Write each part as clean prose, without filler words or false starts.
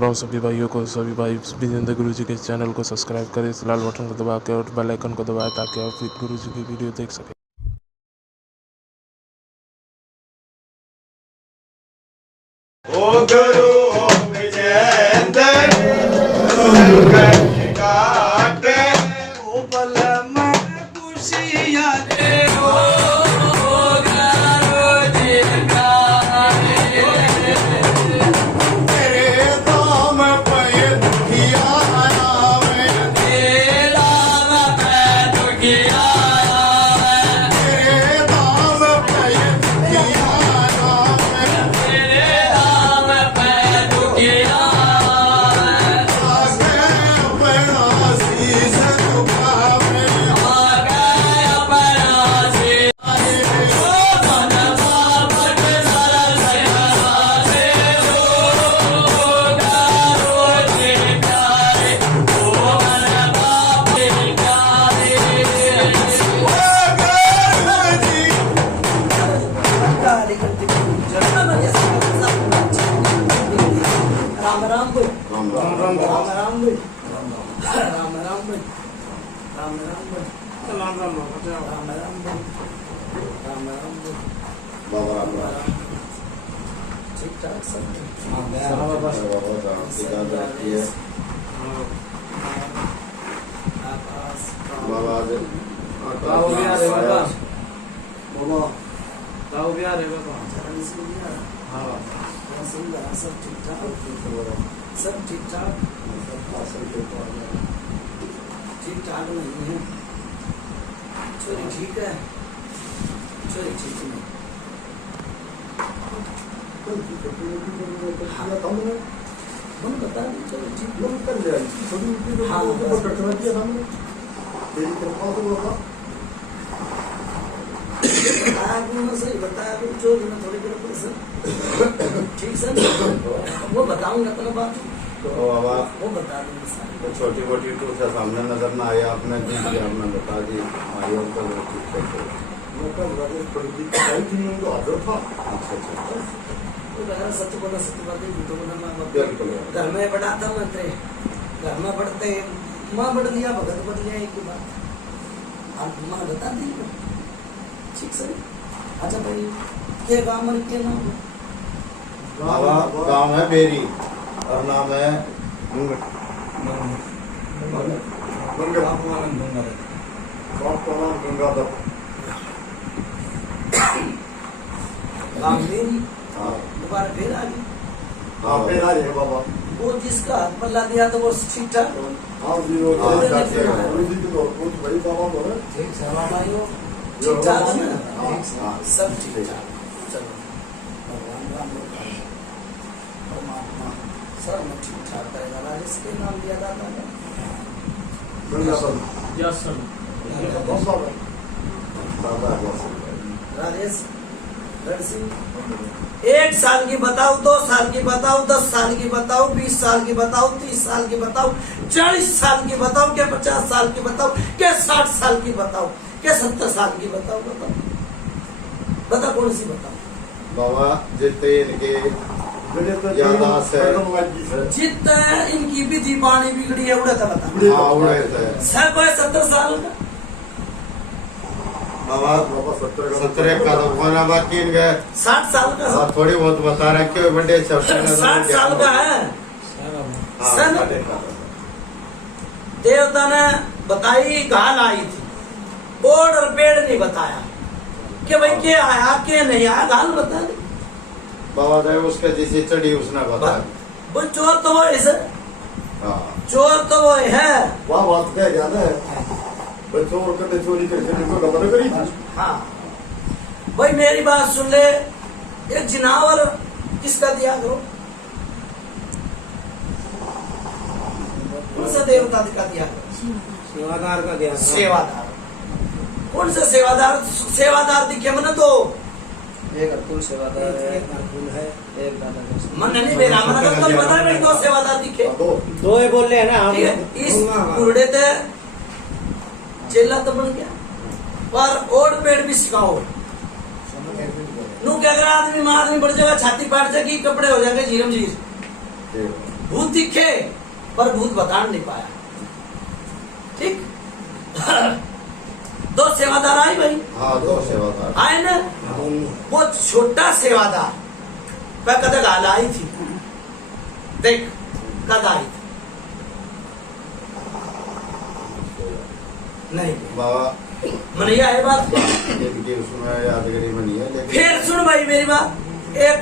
राम सभी भाइयों को, सभी भाई विजेंद्र गुरु जी के चैनल को सब्सक्राइब करें, इस लाल बटन को दबा के और बेल आइकन को दबाएं ताकि आप गुरु जी की वीडियो देख सकें। ओ गुरु विजेंद्र काटे ओ बल में खुशियां रे ठीक ठाक सब ठीक ठाक ठीक ठाक नहीं है। छोरी ठीक है, छोरी ठीक नहीं। हम बता दें चलो ठीक लोग कर जाएंगे। हाँ सही बताया चोरी में थोड़ी देर ठीक सर वो बताऊंगा अपना बात वो बता दूंगा। तो छोटी मोटी तो सामने नजर ना आया आपने आपने बता दी सत्य बोला सत्य बात घर में बढ़ा था मंत्री घर में बढ़ते माँ बढ़ दिया भगत बढ़ गया एक बात आप माँ बता दी ठीक सर। अच्छा भाई के गाँव में क्या नाम गाँव है बेरी और नाम है दोबारा फिर आ गई। हाँ फिर आ जाए बाबा वो जिसका हाथ पल्ला दिया तो वो ठीक ठाक ठीक ठाक है ना सब ठीक ठाक। चलो भगवान राम परमात्मा सब में ठीक ठाक करेगा। राजेश के नाम दिया जाता है राजेश एक साल की बताओ, 2 साल की बताओ, 10 साल की बताओ, 20 साल की बताओ, 30 साल की बताओ, 40 साल की बताओ, क्या 50 साल की बताओ, क्या 60 साल की बताओ, क्या 70 साल की बताओ। बताओ कौन सी बताओ बाबा जितने इनके यादाश्त है जितना इनकी विधि वाणी बिगड़ी है उड़े था बता। सब 70 साल का बाबा 70 का तो होना बाकी इनका 60 साल का और थोड़ी बहुत बता रहे क्यों बड़े 60 साल का है। देवता ने बताई घाल आई थी बोर्ड और पेड़ नहीं बताया कि भाई क्या आया क्या नहीं आया घाल बता दी बाबा साहब उसके जैसे चढ़ी उसने बताया वो चोर तो वो है चोर तो वो है वाह बात क्या ज्यादा है बच्चों और करते चोरी करके इनको गबन करी थी। हाँ भाई मेरी बात सुन ले एक जिनावर किसका दिया करो कौन सा देवता का दिया करो सेवादार का दिया सेवादार कौन सा सेवादार सेवादार दिखे मन तो एक अतुल सेवादार है एक नरकुल है एक दादा मन नहीं मेरा मन तो बता भाई 2 सेवादार दिखे 2 ही बोल रहे हैं ना हम इस कुरड़े ते चेला तो बन गया पर और पेड़ भी सिखाओ नू क्या अगर आदमी बढ़ जाएगा छाती पाट जाएगी कपड़े हो जाएंगे झीरम झीर भूत दिखे पर भूत बता नहीं पाया। ठीक। दो सेवादार आए भाई। हाँ, दो सेवादार आए ना। वो छोटा सेवादार वह कदर गाल आई थी। देख कद आई थी नहीं बाबा मनैया है बात। उसमें यादगिरी बनी है लेकिन फिर सुन भाई मेरी बात। एक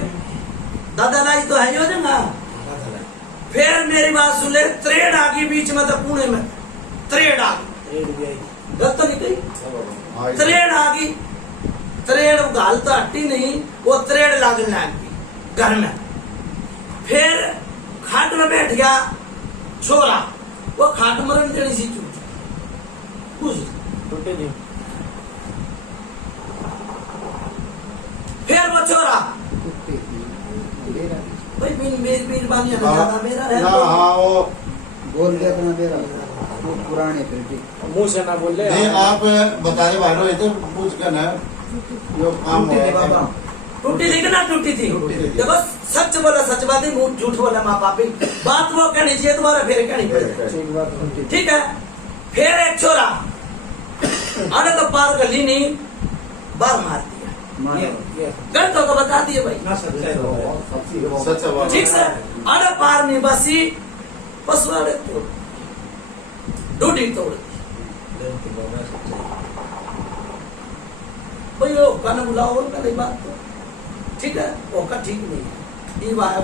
दादा लाई तो है योजना। फिर मेरी बात सुन ले। त्रेड आ गई बीच में तो पुणे में त्रेड आ गई। गलत तो नहीं कही। हाँ, त्रेड आ गई। त्रेड गाल तो हट्टी नहीं वो त्रेड लागने लगी घर में। फिर खाट में बैठ गया छोरा। वो खाट मरण जड़ी सी टूटे जी फिर वो छोरा भाई मेरी बानी है ना ज्यादा मेरा रह हाँ, हाँ, वो बोल दिया था मेरा पुराने फिर ठीक मुंह से ना बोल ले। नहीं, आप बता रहे भाई इधर पूछ कर ना जो काम टूटे हुआ बाबा है। टूटी थी कि ना टूटी थी। देखो सच बोला सच बात है झूठ बोला माँ बाप ही बात वो कहनी चाहिए तुम्हारा फिर कहनी पड़ेगी। ठीक बात ठीक है। फिर एक छोरा अरे तो पार गली नहीं बार मार दिया। गलत होगा बता दिए भाई। सच है ठीक से अरे पार नहीं बसी पसवाड़े तोड़ डूडी तोड़ दी भाई। वो कहना बुलाओ उनका नहीं बात तो ठीक है। वो का ठीक नहीं है। ये बात है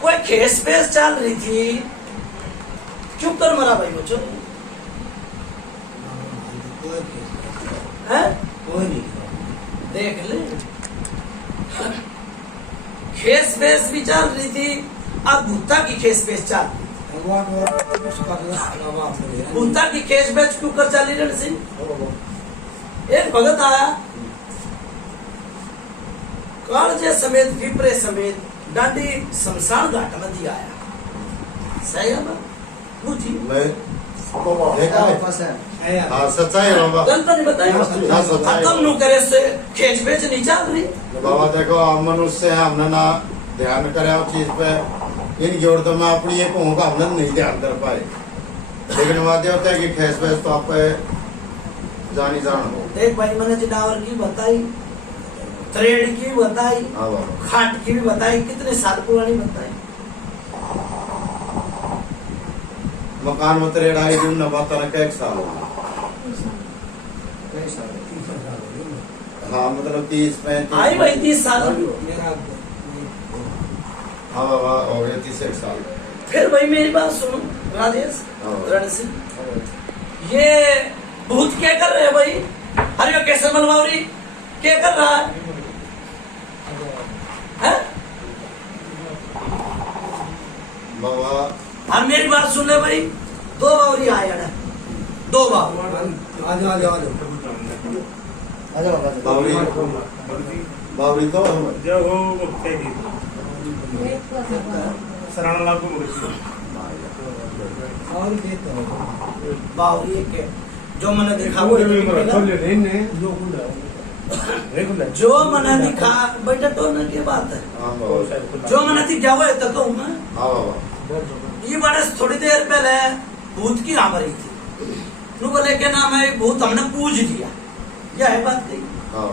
कोई खेस पेस चल रही थी। चुप कर मरा भाई बच्चों है देख ले। खेस पेस भी चल रही थी। अब भूता की खेस पेस चल भूता की खेस पेस क्यों कर चली रण सिंह। एक भगत आया कालजे समेत विप्रे समेत डांडी शमशान घाट में दिया आया। सही है बात मुझी देखा है। हाँ, सच्चाई है बाबा। गलत नहीं बताया। हाँ, सच्चाई है। खत्म नु करे से खेच बेच नहीं चल रही। बाबा देखो हम मनुष्य है हमने ना ध्यान करे उस चीज पे इन जोड़ तो मैं अपनी ये कहूँगा हमने नहीं ध्यान कर पाए। लेकिन वाद्य होता है कि खेस बेस तो आप जानी जान हो। देख भाई मैंने जिनावर की बताई त्रेड की बताई हाँ बाबा। खाट की भी बताई कितने साल पुरानी बताई। मकान में त्रेड आई दिन न बात रखा 1 साल हो हाँ मतलब 30-35 आई भाई 30 साल। हाँ बाबा हो गए 31 साल। फिर भाई मेरी बात सुनो राजेश रण सिंह ये भूत क्या कर रहे हैं भाई। अरे कैसे मनवावरी क्या कर रहा है बाबा। और मेरी बात सुन ले भाई। 2 बावरी आए ना 2 बावर बावरी बावरी तो बावरी के जो मैंने देखा वो जो मैंने दिखा बेटा तो न की बात है। हाँ बाबा। जो मैंने दिखा वो तो कहूँ मैं। हाँ बाबा। ये बड़े थोड़ी देर पहले भूत की आ रही थी। नु बोले के नाम है भूत हमने पूज लिया। यह है बात नहीं। हाँ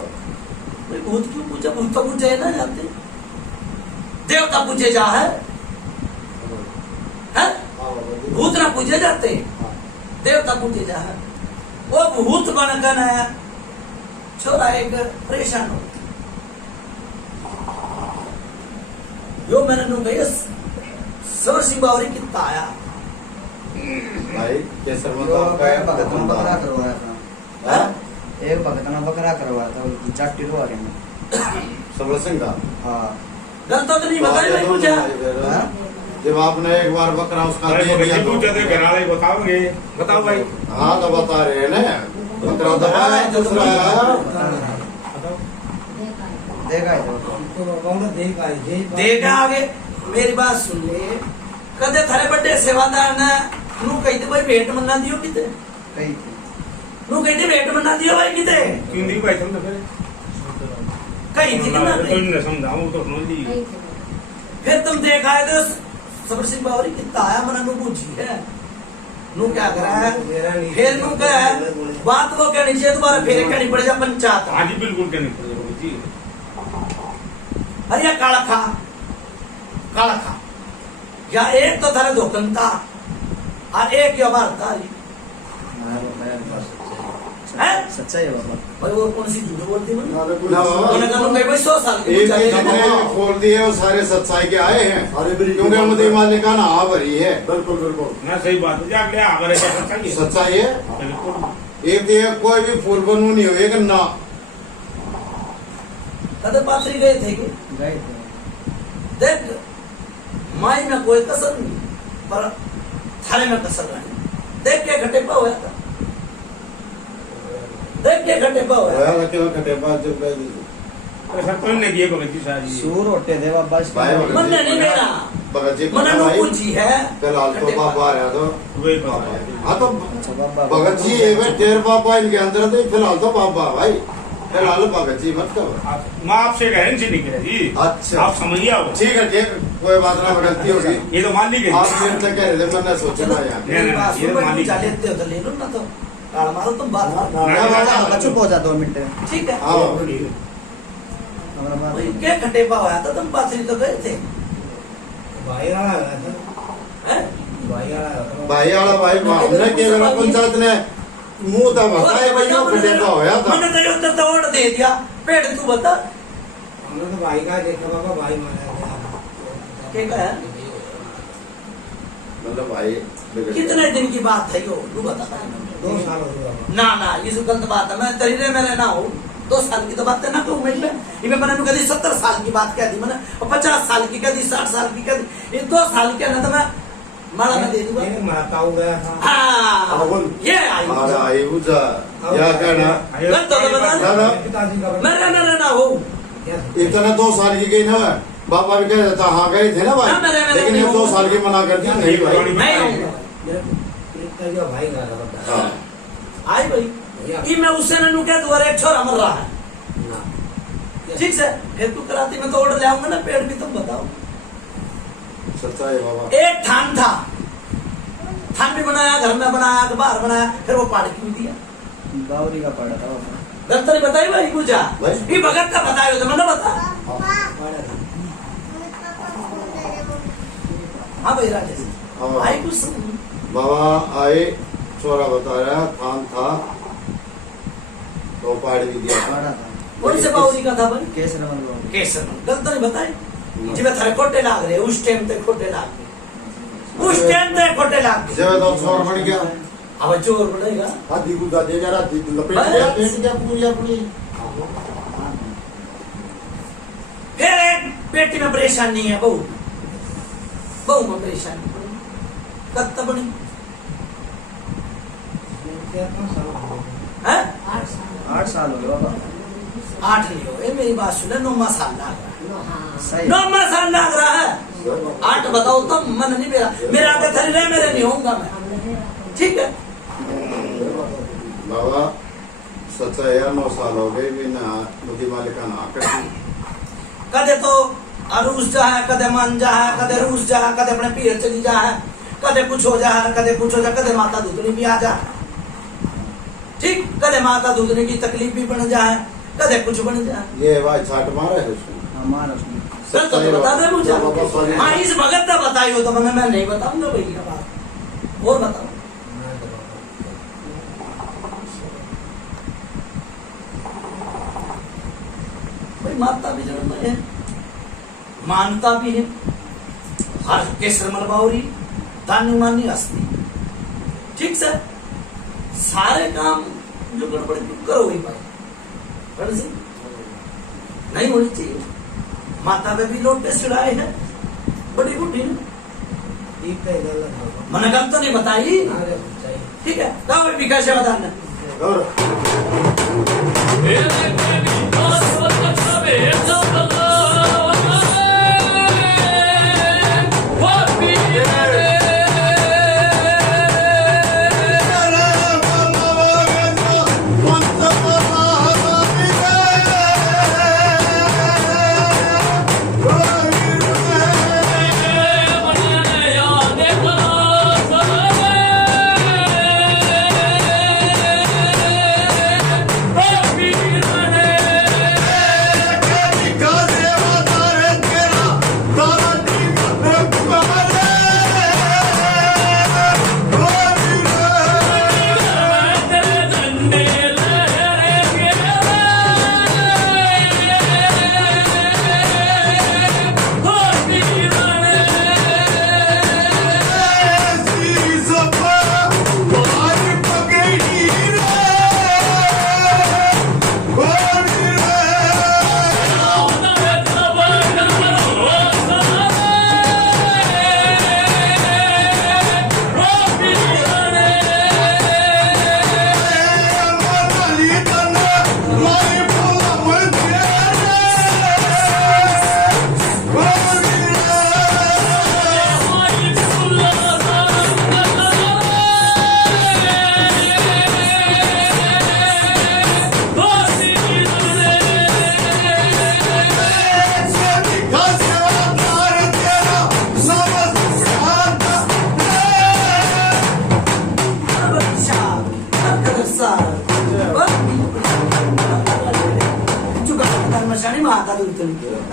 भूत क्यों पूछा भूत तो पूछे ना जाते देवता पूजे जा है हैं? भूत ना पूजे जाते, देवता पूजे जा है। वो भूत बन गन है छोरा एक परेशान हो यो मैंने नु गई सरसी बावरी कितना आया भाई केसर में तो यो आपका है भगत ने बकरा भगत करवाया था। हाँ? एक भगत ने बकरा करवाया था, वो जाटी लो आ रहे हैं। सबल सिंह का हाँ गलत तो नहीं बताई भाई मुझे। हाँ? जब आपने एक बार बकरा उसका अरे दे दिया पूछे थे तो घराले बताओगे, बताओ भाई। हाँ तो बता रहे हैं ना, बकरा दबाया दूसरा देखा है तो। देखा आगे मेरी बात सुन ले, कदे थारे बड़े सेवादार ने नु कहते भाई भेंट मना दियो किते, कही थी। नु कहते भेंट मना दियो भाई किते, क्यों नहीं भाई समझ फिर? कहीं थी कि ना तो कहीं। नहीं समझाऊं तो समझ ली। फिर तुम देखा है तो सबर सिंह बावरी कितना आया मना नु पूछी है, नु क्या करा है, फिर नु क्या है बात को कहनी चाहिए तुम्हारा, फिर कहनी पड़ेगा पंचायत। आज ही बिल्कुल कहने पड़ेगा जी। अरे काला खा या एक तो थारे धोखन था और एक या बार था सच्चाई है बाबा। भाई वो कौन सी झूठ बोलती है ना उन्होंने कहा भाई 100 साल की एक चले ही जितने खोल दिए वो सारे सच्चाई के आए हैं, क्योंकि मुझे मालिक का ना भरी है। बिल्कुल बिल्कुल ना सही बात है, जाके आगे सच्चाई है। सच्चाई है। बिल्कुल एक दिए कोई भी फूल बनू नहीं होगा ना। कदे पात्री गए थे कि गए थे। देख माई में कोई कसर नहीं पर थारे में कसर नहीं। देख के घटे पा हुआ था, देख के घटे पा हुआ रोया ना क्यों कटे बात जब ऐसा कोई नहीं दिए भगत जी साहब जी। सूर होते थे बाबा। भाई भगत मन नहीं मेरा भगत जी मन नु पूछी है फिलहाल तो घटे बाबा आ रहा तो वही बात है। हाँ तो अच्छा बाबा। भगत जी एक बार टेर बाबा इनके अंदर थे, फिलहाल तो बाबा भाई, फिलहाल भगत जी मत करो। मैं आपसे कह इनसे नहीं कह जी। अच्छा आप समझिए आओ। ठीक है ठीक, कोई बात ना, गलती होगी। ये तो मान ली गई। आप मेरे से कह रहे थे, मैंने सोचा था यार। मेरी बात ये सुन भाई मालिक- जा लेते हो तो ले लो ना, तो काल मारो तुम बात बाबा चुप हो जा 2 मिनट। ठीक है। हाँ हमारा बात भाई क्या घटे पा हुआ था, तुम पात्री तो गए थे हैं? भाई वाला भाई हमने के मेरा पंचायत ने मुंह था बताया भाई वो कटे का होया था। मैंने तो उधर दौड़ दे दिया, पेड़ तू बता क्या कहा है? मतलब भाई कितने दिन की बात है यो, तू बता। ना ये जो गलत बात है, मैं तेरी रे मेरे ना हो 2 साल की तो बात है ना कहूँ मैं इनमें मैंने कभी 70 साल की बात कह दी मैंने, 50 साल की कह दी, 60 साल की कह दी, ये 2 साल के ना तो मैं मारा ना दे दूंगा। हाँ ये आई हमारा आई बुझा या कहना गलत तो बता ना मेरे ना हो इतना 2 साल की गई ना, बाबा भी कह देता हाँ गए थे ना भाई, ना, मेरे लेकिन ये नहीं 2 साल की मना कर दी नहीं भाई। नहीं आऊंगा हाँ। आई भाई ये मैं उससे ना क्या दोबारा एक छोरा मर रहा है ठीक से, फिर तू कराती में तो ओढ़ ले आऊंगा ना पेड़ भी, तुम बताओ। सच्चाई बाबा। एक थान था, थान भी बनाया, घर में बनाया, बाहर बनाया, फिर वो पाड़ क्यों दिया? बावरी का पड़ा था बाबा। गलत नहीं बताई भाई पूछा भाई। ये भगत का बताया तो मैंने बता। हाँ भाई राजेश हाँ। आई कुछ बाबा आए, छोरा बता रहा थान था तो पाड़ भी दिया था। पड़ा था। कौन से बाउरी का था भाई? केसर रमन बाबा। केसर गलत नहीं बताई जिवे थारे खोटे लाग रहे उस टाइम ते खोटे लाग गए, उस टाइम ते खोटे लाग गए। जब तो छोर बन गया अब चोर बढ़ेगा हाथी गुदा दे जरा लपेट दिया पेट क्या पूरी अपनी। फिर एक बेटी में परेशानी है, बहू बहू में परेशानी कब तक बनी है? 8 साल हो गए बाबा। 8 नहीं हो, ये मेरी बात सुने, 9वां साल लाग रहा है, सही। 9वां साल लाग रहा है। 8 बताओ तो मन नहीं मेरा आगे थरी रहे मेरे नहीं होऊंगा मैं, ठीक है। बाबा सच्चा यार 9 साल हो गए भी ना, मुझे मालिका ना कर कदे तो रूस जा है, कदे मन जा है, कदे रूस जा है, कदे अपने पीर चली जा है, कदे कुछ हो जा है, कदे कुछ हो जा, कदे माता दूधनी भी आ जा, ठीक, कदे माता दूधनी की तकलीफ भी बन जाए, कदे कुछ बन जाए। ये भाई छाट मारा है उसको। हमारा उसमें गलत तो बता दे मुझे। बाबा सॉरी। हाँ इस भगत ने बताई हो तो मैं नहीं बताऊंगा भाई क्या बात और बताओ। भाई माता भी जन्म है मानता भी है हर के श्रमण बावरी दानी मानी हस्ती ठीक से सारे काम जो गड़बड़ करो वही पाए नहीं होनी चाहिए। माता पे भी लोग टेस्ट चढ़ाए हैं बड़ी बुढ़ी मैंने गलत तो नहीं बताई ठीक है तो विकास है बताना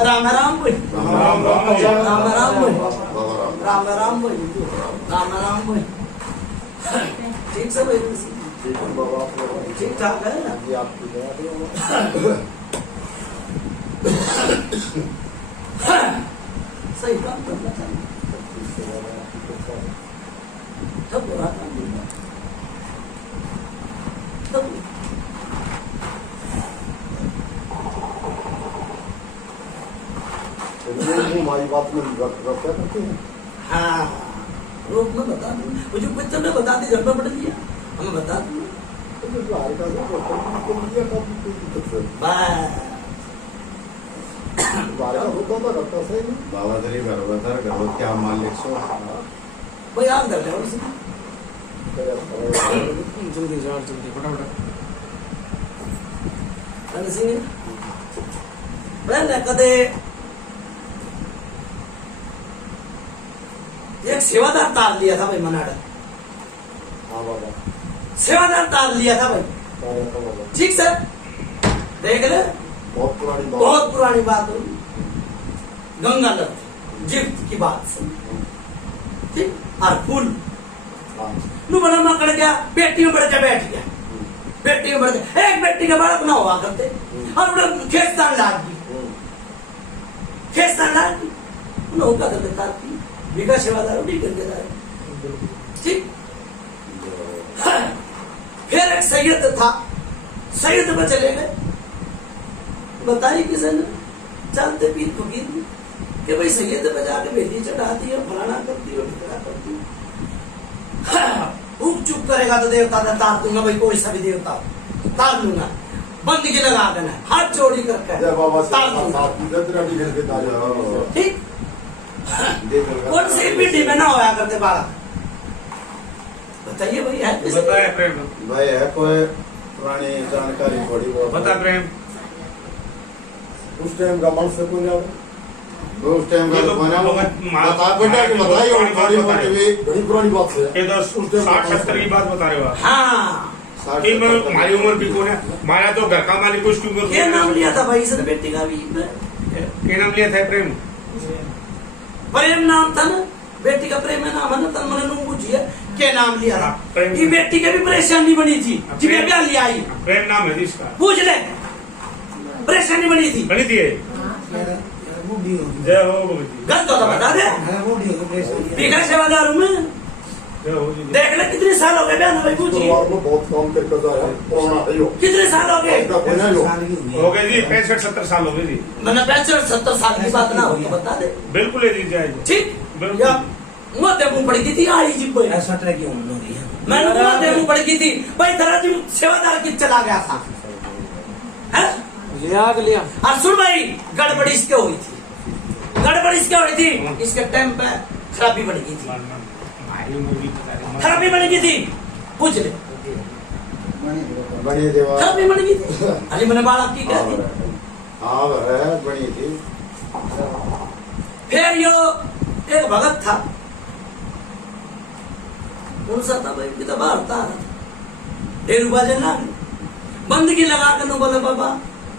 राम राम बोल राम राम राम राम बोल राम राम बोल राम राम बोल ठीक से भाई ठीक ठाक है सही काम करना चाहिए सब बुरा काम नहीं सब हमारी बात में रखा करते हैं। हाँ रोक में बता दूँ मुझे बच्चों ने बता दी घर में पढ़ लिया हमें बता दूँ बाबा तरी घरवर क्या मालिक सो भाई आप कर ले जल्दी जाओ जल्दी फटाफट सिंह कदे एक सेवादार तार लिया था भाई मनाड़ा हाँ बाबा सेवादार तार लिया था भाई ठीक सर देख ले बहुत पुरानी बात हो गंगा लग गिफ्ट की बात से ठीक और फूल नू बना मकड़ गया पेटी में बढ़ के बैठ गया पेटी में बढ़ गया एक बेटी का बालक ना हुआ करते और बड़ा खेस्तान लाग गई खेस्तान लाग गई उन्हें होगा करते तार की बिका सेवादार उड़ी कर देता है ठीक फिर एक सैयद था सैयद पे चले गए बताइए किसी ने चलते पीर फकीर कि भाई सैयद पे जाके बेटी चढ़ाती है फलाना करती है ढिकड़ा करती है उप चुप करेगा तो देवता ने तार दूंगा भाई कोई सा भी देवता तार दूंगा बंदगी लगा देना हाथ जोड़ी करके तार दूंगा ठीक कौन सी पीढ़ी में ना होया करते बालक बताइए भाई है बताए प्रेम भाई है कोई पुरानी जानकारी थोड़ी बहुत बता प्रेम उस टाइम का मन से कोई ना उस टाइम का ये तो बना माता बेटा की बताई और थोड़ी मोटी भी बड़ी पुरानी बात है ये 60-70 की बात बता रहे हो आप हाँ कि मैं हमारी उम्र भी कौन है माया तो घर का मालिक कुछ क्यों क्या नाम लिया था भाई इसने बेटी का भी क्या नाम लिया था प्रेम प्रेम नाम था ना, बेटी का प्रेम है नाम है ना, तन मन नू बुझिए के नाम लिया था। प्रेम- ये बेटी के भी परेशानी बनी थी, जिन्हें ब्याह लिया आई, प्रेम नाम है जी इसका। पूछ ले, परेशानी बनी थी। बनी थी ये। बूढ़ी होगी। जय हो भगवती। गलत होता बता दे, बूढ़ी होगी परेशानी। बिगड़ सेवादार हूँ मैं। जय हो जी। देख ले कितने साल हो गए ब्याह ना भाई, पूछिए परिवार में बहुत काम करके जा रहा है, पुराना है यो। कितने साल हो गए। इसका बना लो। साल की हुई है। हो गए जी 65-70 साल हो गए जी। मैंने 65-70 साल की बात ना हो तो बता दे, बिल्कुल है जी, जय जी। ठीक। बिल्कुल। या मुँह मुँह पड़ गई थी आई जी कोई, 17 की उम्र हो रही है। मैंने मुँह पड़ गई थी भाई, तेरा जी सेवादार की चला गया था, हैं? और सुन भाई, गड़बड़ी इसके हुई थी, गड़बड़ी इसके हुई थी, इसके टाइम पे खराबी बन गई थी, हमारी उम्र भी बता रही है। खराबी बन गई थी, पूछ ले, बनी देवा। खराबी बन गई थी। अरे मैंने बालक की कह दी। हाँ है, बनी थी। फिर यो एक भगत था, कौन सा था भाई, कि तो बाहर था, डेरू बाजे ना बंदगी लगा कर नो बोले बाबा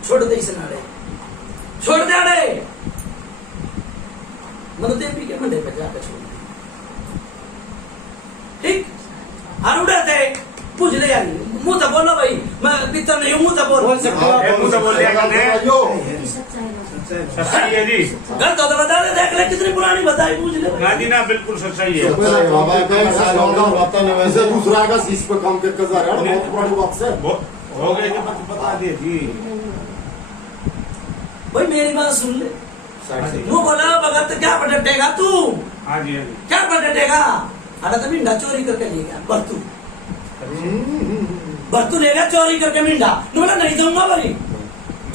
छोड़ दे इसे नाड़े, छोड़ दे अड़े, मतलब देवी के मंडे पे जाकर छोड़ दे, ठीक। और उड़े थे, पूछ ले यार, मुंह तो बोलो भाई, मैं पितर नहीं हूँ, मुंह तो बोल सकते हो। एक मुंह तो बोल दिया करने। यो। सच्चाई है जी। गलत हो तो बता दे, देख ले कितनी पुरानी बताई, पूछ ले ना जी ना, बिल्कुल सच्चाई है। बाबा कई साल हो गए, पता नहीं वैसे दूसरा का शीश पे काम करके जा रहा है, बहुत पुरानी बात से। हो गए जी, बता दिए जी। भाई मेरी बात सुन ले, तू बोला भगत क्या पटटेगा तू, हाँ जी, हाँ जी। क्या पटटेगा, अरे तो मिंडा चोरी करके ले गया बर्तू, बर्तू ले गया चोरी करके मिंडा, बोला नहीं दूंगा भाई,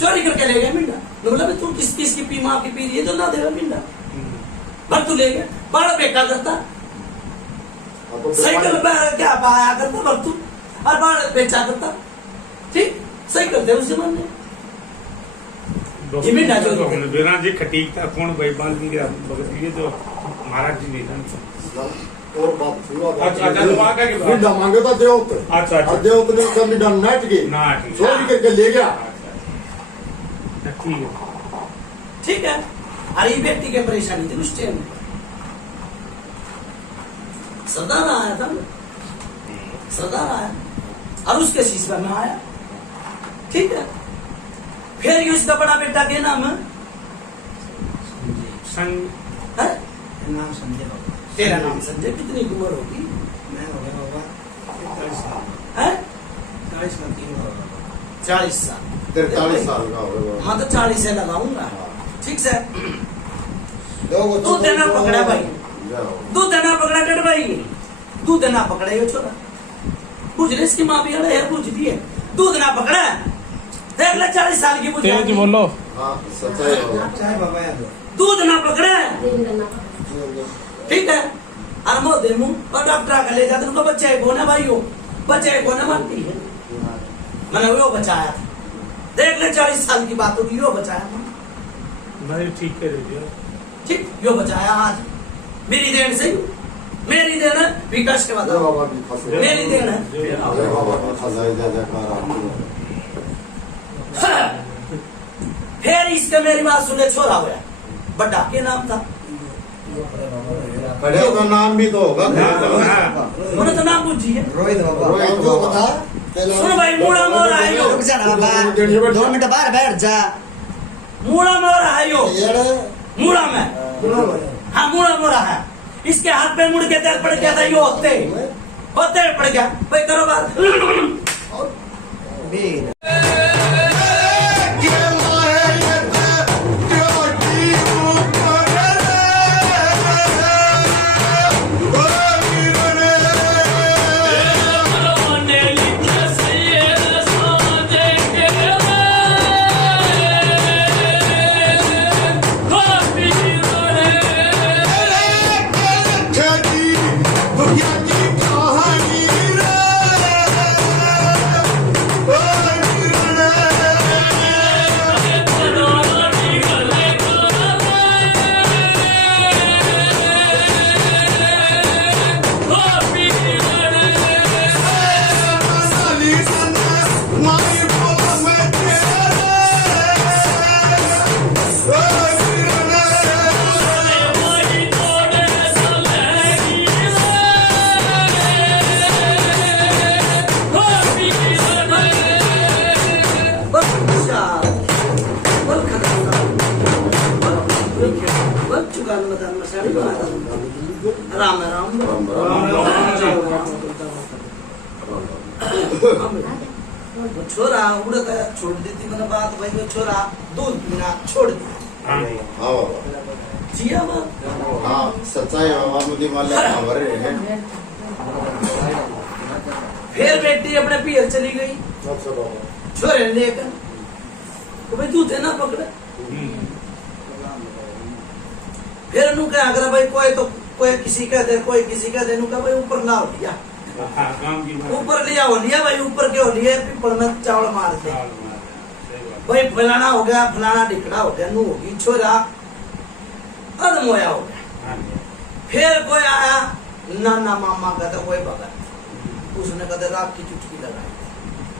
चोरी करके ले गया मिंडा, बोला तू किस किस की पी माँ की पी रही है तो ना देगा मिंडा, बर्तू ले गया, बड़ा बेकार करता, साइकिल पे क्या पाया करता बर्तू, और बड़ा बेचा करता, ठीक, सही करते उस जमाने में। जिम्मे ना चोरी करे। बिना जी खटीक था कौन भाई बाल्टी के भगत लिए तो महाराज जी नहीं। और बात सुनो। अच्छा, तो आगे की बात। मिंडा मांगे तो देवत। अच्छा, अच्छा। और देवत ने उसका मिंडा नाट गई। नाट गई। चोरी करके ले गया। ठीक है। ठीक है, अरे ये व्यक्ति की परेशानी थी उस टाइम, सरदार आया था, सरदार आया और उसके शीशे में आया, ठीक है। फिर ये उसका बड़ा बेटा के नाम है, संग नाम संजय बाबा। तेरा नाम संजय, कितनी उम्र होगी, मैं हो गया बाबा 43 साल, है 40 साल की उम्र होगा। 40 साल, 43 साल का हो गया। हाँ तो 40 से लगाऊंगा, ठीक से। दो तू देना पकड़ा भाई, जाओ। तू देना पकड़ा डर भाई, तू देना पकड़ा ये छोरा, पूछ ले इसकी माँ भी अड़े है, पूछ दी है, तू देना पकड़ा, देख ले 40 साल की तेज बोलो। हाँ, सच्चाई हो। चाहे बाबा याद हो। दूध ना पकड़े, ठीक है। और मो दे मुंह और डॉक्टर का ले जाते उनको, बच्चे को ना भाई हो, बच्चे को ना मारती है, मैंने वो बचाया, देख ले 40 साल की बात होगी, यो बचाया भाई, ठीक है दीजिए। ठीक, यो बचाया आज मेरी देन से, मेरी देन है, विकास के बाद जय बाबा की फंसे। मेरी देन है। जय बाबा की फंसाई, जय जयकार आपकी। फिर इसके मेरी बात सुने छोरा हुआ, बड्डा के नाम था, बड़े का नाम भी तो होगा। उन्होंने तो नाम पूछी है, रोहित बाबा। रोहित जो बता। सुन भाई, मूड़ा मोर आयो, रुक जा ना बाबा, 2 मिनट बाहर बैठ जा। मूड़ा मोर आयो, मूड़ा में, हाँ मूड़ा मोरा है, इसके हाथ पे मुड़ के तेल पड़ गया था, यो होते पड़ गया भाई, करो बात। बीर। चुका न साड़ी राम राम छोरा उड़ता छोड़ देती मैंने बात भाई वो छोरा दूध पीना छोड़ दिया हाँ हाँ बाबा जिया मां हाँ सच्चाई बाबा मुझे मान लिया खबर है फिर बेटी अपने पियर चली गई छोरे ने लेकर तो भाई तू थे ना पकड़े फिर नु क्या अगर भाई कोई किसी का दे कोई किसी का दे नु का भाई ऊपर ना हो लिया ऊपर लिया हो लिया भाई ऊपर के हो लिया पीपल में चावल मार दे भाई फलाना हो गया फलाना ढिकड़ा हो गया नु होगी छोरा अदमोया हो गया फिर कोई आया नाना मामा का तो कोई भगत उसने कहते रात की चुटकी लगाई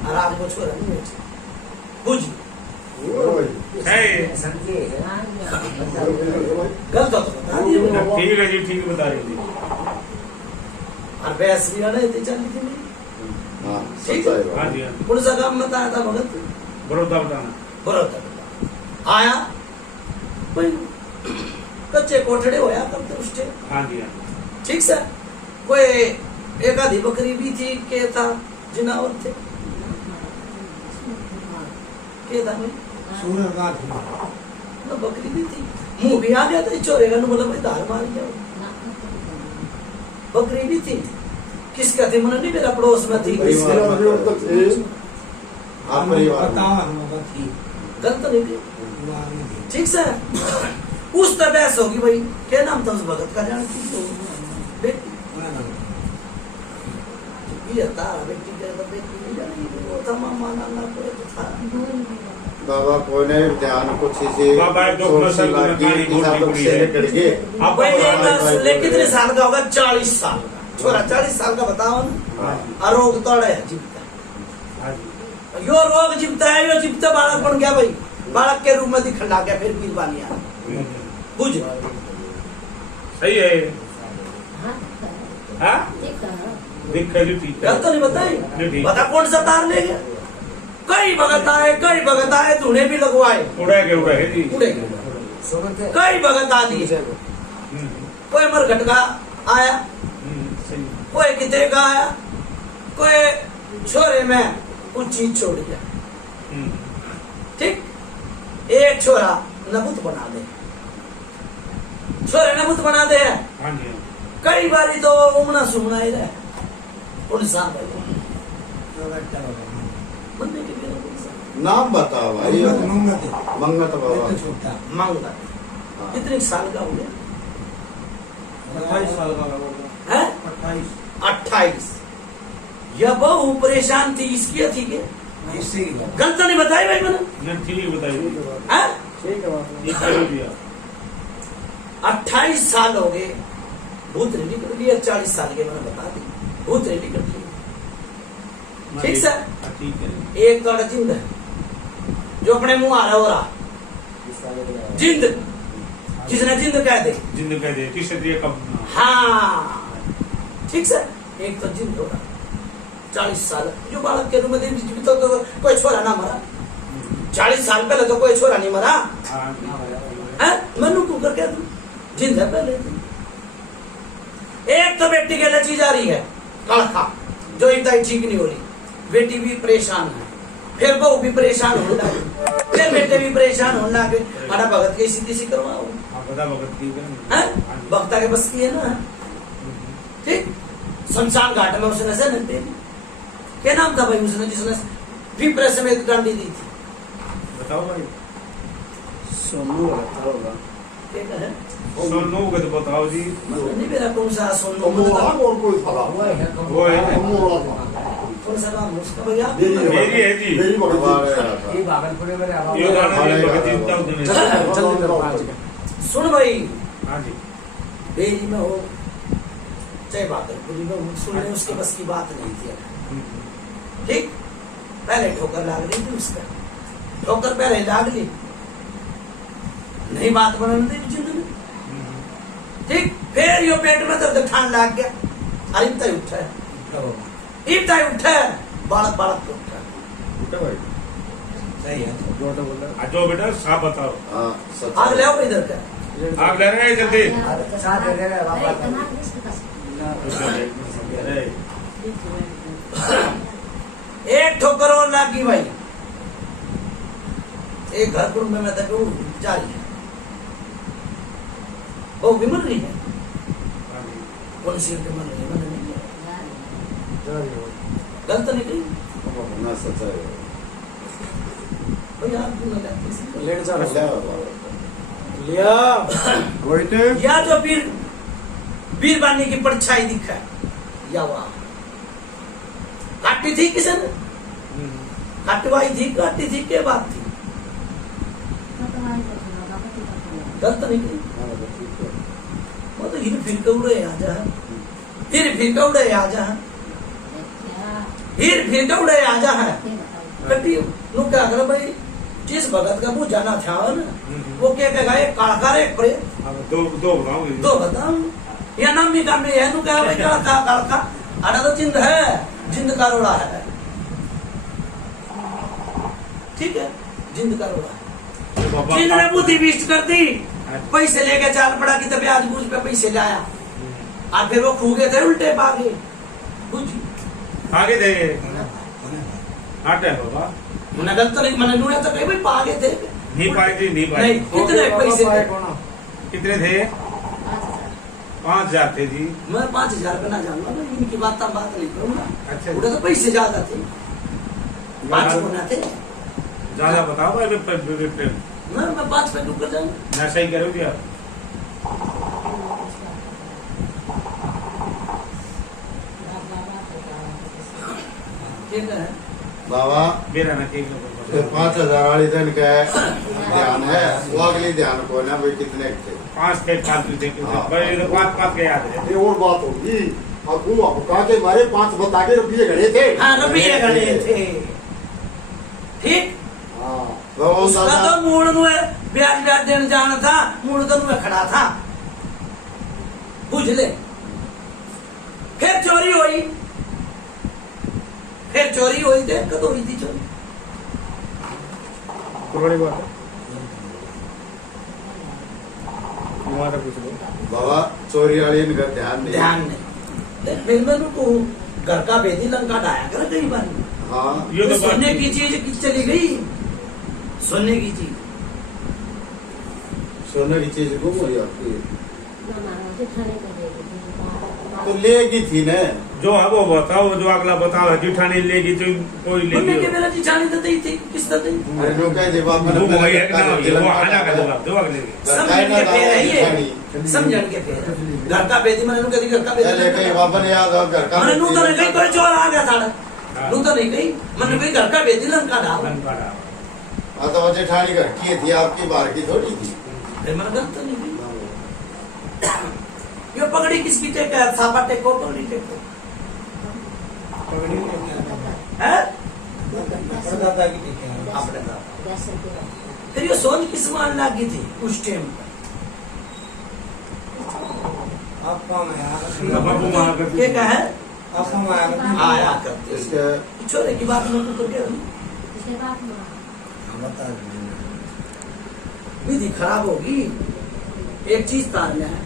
और रात को छोरा नहीं बुझ गलत तो बता दिए ठीक है जी ठीक बता रही थी और बैस भी ना इतनी चली थी नहीं हाँ सच्चाई हाँ बाबा जी हाँ कौन सा काम बताया था भगत बड़ौदा बताना बरोबर आया भाई कच्चे कोठड़े होया करते उसके हाँ जी हाँ ठीक से कोई एक आधी बकरी भी थी के था जिनावर थे के था भाई ना बकरी भी थी मुंह भी आ गया था चोरेगा नु बोला भाई धार मार जाओ बकरी भी थी किसका थी मैंने नहीं मेरा पड़ोस में थी हाँ परिवार गलत नहीं थी ठीक से उस तरह बहस होगी भाई क्या नाम था उस भगत का जान की तो बेटी ये था बेटी का तो बेटी नहीं जानी वो था मामा नाना कोई तो था बाबा कोई ने ध्यान को चीजें बाबा एक दो सोच साल लगी की किसी कहानी से लेकर के आप भाई लेकिन कितने साल का होगा 40 साल का छोरा 40 साल का बताओ ना और रोग तोड़े है जीवता हाँ जी यो रोग जीवता है यो जीवता बालक बन गया भाई बालक के रूप में दिखने लग गया फिर बीरबानी आ बुझ सही है हाँ दिखा जी ठीक है गलत तो नहीं नहीं, बताई ठीक। बता कौन सा तार ले गया कई भगत आए धुने भी लगवाए उड़ा के जी उड़े कई भगत आ दिए कोई मरघट का आया सही कोई कितने का आया कोई छोरे में कुछ चीज छोड़ गया ठीक एक छोरा नबूत बना दे छोरे नबूत बना दे हाँ जी कई बारी तो उमना सुमना ही रहे पुलिसा मंदिर के लिए पुलिसा नाम बताओ भाई मंगत बाबा मांगता हाँ। कितने साल का हो गया 28 साल का है 28 28 यह बहु परेशान थी इसकी थी के इससे गलत नहीं बताई भाई मैंने नहीं ठीक बताइए हैं? ठीक कर दिया 28 साल हो गए भूत रेडी कर लिया 40 साल के मैंने बता दी भूत रेडी कर लिया ठीक से हाँ, ठीक है एक तो जिंद है जो अपने मुंह आ रहा हो रहा जिंद जिसने जिंद कह दे जिंद कह दे किस दिए कब हाँ ठीक से एक तो जिंद हो रहा 40 साल जो बालक के रूप में जीवित तो कोई छोरा ना मरा 40 साल पहले तो कोई छोरा नहीं मरा हाँ है मनु तू कर क्या तू जिंद है पहले एक तो बेटी के लिए चीज आ रही है कड़खा जो इतना ठीक नहीं हो रही बेटी भी परेशान है फिर बहू भी परेशान होने लगे फिर बेटे भी परेशान होने लगे हमारा भगत के सीधी सी करवाओ हाँ बता भगत की है भक्ता के बस की है ना ठीक शमशान घाट में उसने से नंदे क्या नाम था भाई उसने जिसने पिपरे समेत गांडी दी थी बताओ भाई सोनू रहता होगा क्या है सोनू का तो बताओ जी नहीं मेरा कौन सा सोनू और कोई फला वो है कौन सा नाम उसका भैया मेरी है जी मेरी भगवान ये गाना ये भगत जी बताओ देने सुन भाई हाँ जी बेरी में हो चाहे बादलपुरी में हो सुनने उसके बस की बात नहीं थी ठीक पहले ठोकर लाग रही थी उसका ठोकर पहले लाग ली नहीं बात बनाने दी जिंदगी ठीक फिर यो पेट में दर्द ठान लाग गया अरे इतना ही उठा है इतना ही उठा है बालक बालक को उठा उठे भाई सही है जो तो बोल रहा आ जाओ बेटा साफ बताओ हाँ आग सच्चाई ले आओ इधर का आप ले रहे हैं जल्दी साथ दे देगा बाबा एक ठोकर और लागी भाई, एक घर कुल में मैं देखो जारी है, वो भी मर रही है, कौन सी मर रही है, मर नहीं है, गलत नहीं कही ना सच है भाई, आप क्यों नहीं लगते लेट जा लिया वही तो या जो वीर बानी की परछाई दिखा या वहां काटी थी किसी ने, कटवाई थी, काटी थी, क्या बात थी, गलत नहीं कही, वो तो हिर फिर के उड़े आ जा, हिर फिर के उड़े आ जा, हिर फिर के उड़े आ जा है, कटी नु क्या कर भाई, जिस भगत का वो जाना था ना, वो क्या कहेगा, एक कालकार एक प्रेत, दो बताओ दो बताओ, या नाम भी काम नहीं है, नु क्या भाई कालका, आड़ा तो जिंद है, जिंद का रोड़ा है, ठीक है, जिंद का रोड़ा है, जिंद ने बुद्धि विष्ट कर दी, पैसे लेके चाल पड़ा कि तब ब्याज बूझ पे पैसे लाया, और फिर वो खू गए थे उल्टे पागे, बुझ आगे दे हट है बाबा, मैंने गलत नहीं, मैंने ढूंढा तो कहीं भाई पागे थे, नहीं पाई थी, नहीं पाई, नहीं कितने पैसे थे, कितने थे? 5,000 थे जी। मैं 5,000 रुपये ना जाऊंगा, मैं इनकी बात नहीं करूंगा, अच्छा उधर तो पैसे ज्यादा थे, 5 गुना थे, ज्यादा बताओ भाई, मैं 5 पे डूब कर जाऊंगा, ना सही करोगे आप? ठीक है बाबा मेरा ना ठीक तो 5,000 वाली दिन का ध्यान है, वो अगली ध्यान को ना भाई कितने थे, 5 थे, फालतू थे, बड़े तो 5 के याद है। ये और बात होगी, अब वो आपका के मारे 5 बता के रुपये गणे थे। हाँ रुपये गणे थे, ठीक, हाँ वो उसका तो मूड नु ब्याज देने जाना था, मूड तो नु खड़ा था, बुझ ले, फिर चोरी हुई, फिर चोरी हुई थे, कदों हुई थी चोरी, बड़ी बात है। तुम्हारा कुछ लो बाबा चोरी वाली इनका ध्यान नहीं, ध्यान नहीं, फिर मैं उनको घर का बेदी लंका डाया कर कई बार, हाँ ये तो बात सोने की चीज किस चली गई, सोने की चीज, सोने की चीज गुम हुई आपकी, तो लेगी थी ना, जो है वो बताओ, जो अगला बताओ, जुठानी लेगी जो कोई मुन्ने के लेगी मेरा जी जाने तो दी थी, किस तरह दी, अरे नो कह जवाब वो वही है कि ना, वो आना का जवाब दो अगले समझ के फेर है ये, समझ के फेर, घर का बेदी मैंने कभी घर का बेदी लेके बाबा ने याद घर का मैंने नू तो नहीं कही, कोई चोर आ गया था, नू तो नहीं कही, मैंने कही घर का बेदी लंका डाल, हाँ तो वजह ठानी घर की थी, आपकी बाहर की थोड़ी थी, फिर मैंने गलत तो नहीं कही, ये पगड़ी किसकी टेक है, सापा टेको पगड़ी टेको, है दादा की टेक है आपने कहा, फिर ये सोच किस मान लागी थी उस टाइम पर, आप कौन है ये क्या है, आप कौन आया करते इसके छोरे की बात में तो क्या विधि खराब होगी, एक चीज तार लिया है,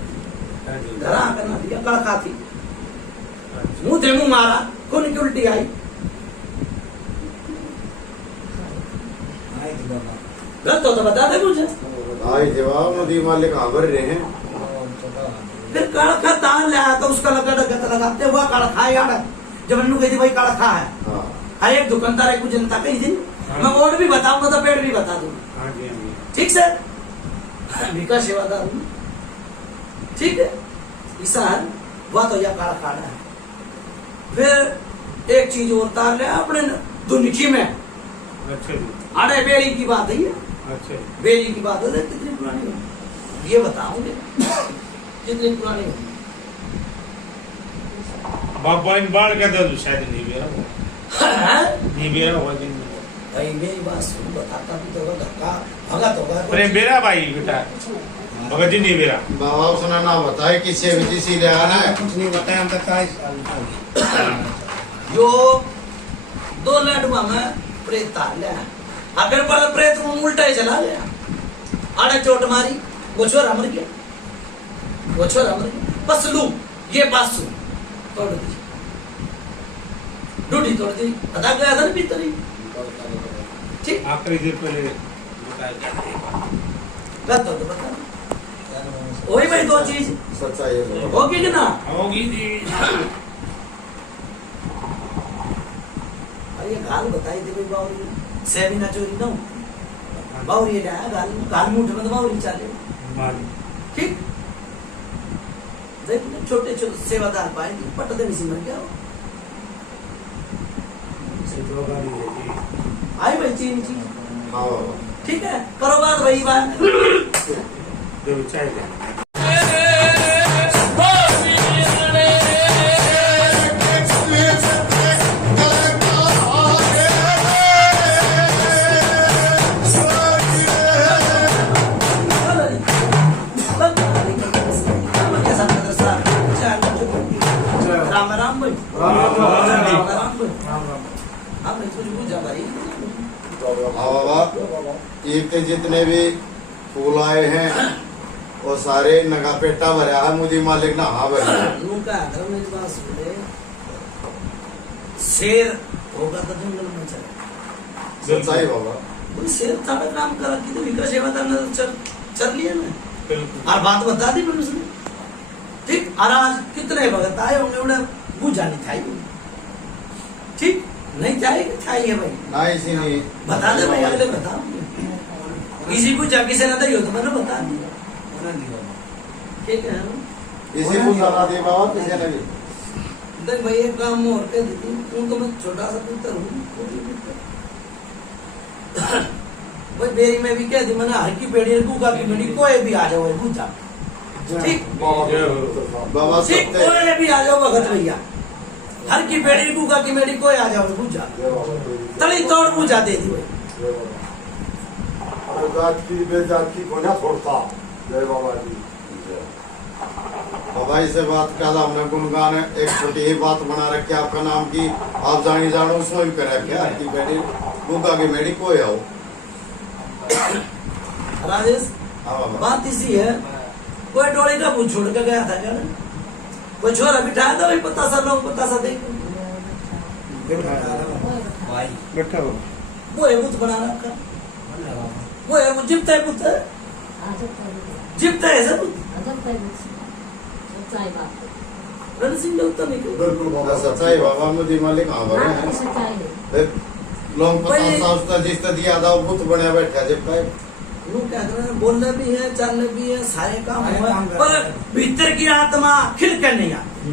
धरा करना दिया, कड़का थी, मुंह थे मुंह मारा, खून की उल्टी आई, आई थी बाबा गलत हो तो बता दे मुझे, आई जवाब नदी मालिक आवर रहे हैं, फिर कड़का तार लाया तो उसका लगाते हुआ कड़खा यार, जब मैंने कही थी भाई कड़खा है, हाँ हर एक दुकानदार को जनता कही थी, मैं वोट भी बताऊंगा तो पेड़ भी बता दूंगा, ठीक से विका सेवादार हूँ, ठीक है, किसान वह तो यह काला काला है, फिर एक चीज और तार ले अपने दुनिकी में, अच्छा जी, अरे बेड़ी की बात है ये, अच्छा बेड़ी की बात है, कितनी पुरानी है ये बताओगे, कितनी पुरानी है, बाबा इन बाढ़ का दर्द शायद नहीं बेरा होगा दिन भाई मेरी बात सुन, बताता भी तो धक्का भगत होगा, अरे मेरा भाई बेटा भगत जी नहीं मेरा बाबा उसने ना बताया किसी भी चीज ले आना है, कुछ नहीं बताया, हम तक जो 2 लडुआ में प्रेत तार लिया, अगर पर प्रेत उल्टा ही चला गया, अरे चोट मारी, वो छोरा मर गया, वो छोरा मर गया, बस लू ये बात सुन, तोड़ दी, ड्यूटी तोड़ दी, बता गया था ना भीतर ही, ठीक, आखिरी देर पहले बताया क्या था? गलत हो तो बता, वही भाई दो चीज सच्चाई है होगी कि ना? होगी जी। अरे ये गाल बताई थी भाई बावरी, सेवी ना चोरी ना, बावरी ये डाया गाल मुंह उठे मतलब बावरी चाले, माली ठीक, देख छोटे छोटे सेवादार पाएंगे, पट दे इसी मर गया हो। से दो गाड़ी है जी। आई भाई चीन चीन, हाँ बाबा ठीक है, करो बात वही बात, जो चाय दे। राम राम भाई, राम राम भाई, हाँ भाई तुझे पूछा भाई, हाँ बाबा ईद के जितने भी फूल आए हैं वो सारे नगा पेटा भरा है, मुझे मालिक ना हाँ भरा है। उनका अगर मेरी बात सुने, शेर होगा तो जंगल में चले, सच्चाई बाबा कोई शेर था काम करा कि तो विकास सेवादार ने चल लिया ना, बिल्कुल। और बात बता दी मैंने उसने, ठीक, और आज कितने भगत आए होंगे उन्हें बुझा नहीं था, ठीक, नहीं चाहिए भाई, ना इसी नहीं बता दे भाई, अगले बता, किसी को जाके से ना दे तो मैंने बता दिया, ठीक है ना? इसी को सलाह दे बाबा किसी ने भी देख भाई एक काम और कह देती हूँ, उनको मैं छोटा सा पुत्र हूँ, भाई बेरी में भी कह दी मैंने, हर की पेड़ी गुगा की पेड़ी कोई भी आ जाओ पूछा, ठीक, बाबा ठीक, सत्य कोई भी आ जाओ भगत भैया, हर की पेड़ी गुगा की मेरी कोई आ जाओ पूछा, तली तोड़ पूछा दे दी भाई, जात की बेजात की कोना छोड़ता। जय बाबा जी। बाबा इसे बात क्या था, हमने गुणगान एक छोटी ही बात बना रखी आपका नाम की, आप जानी जानो उसमें भी कर रखे की बेटी गुगा की मेरी कोई आओ। राजेश हाँ बाबा बात इसी है, कोई डोली का मुंह छोड़ के गया था क्या ना? कोई छोरा बिठाया था भाई, पता सा लोग पता सा देख, बैठा हो। वो है बुत बना रखा, वो है वो जिप्ता है बुत है, जिप्ता है सब रण सिंह लोग तो नहीं बिल्कुल बाबा सच्चाई बाबा मुझे मालिक हाँ भरे हैं लोग पता भाई- सोचता जिस तरह दिया था वो बुत बने बैठा जब का वो क्या कर रहे हैं, बोलने भी है चलने भी है, सारे काम हुआ, पर भीतर की आत्मा खिल कर नहीं आती।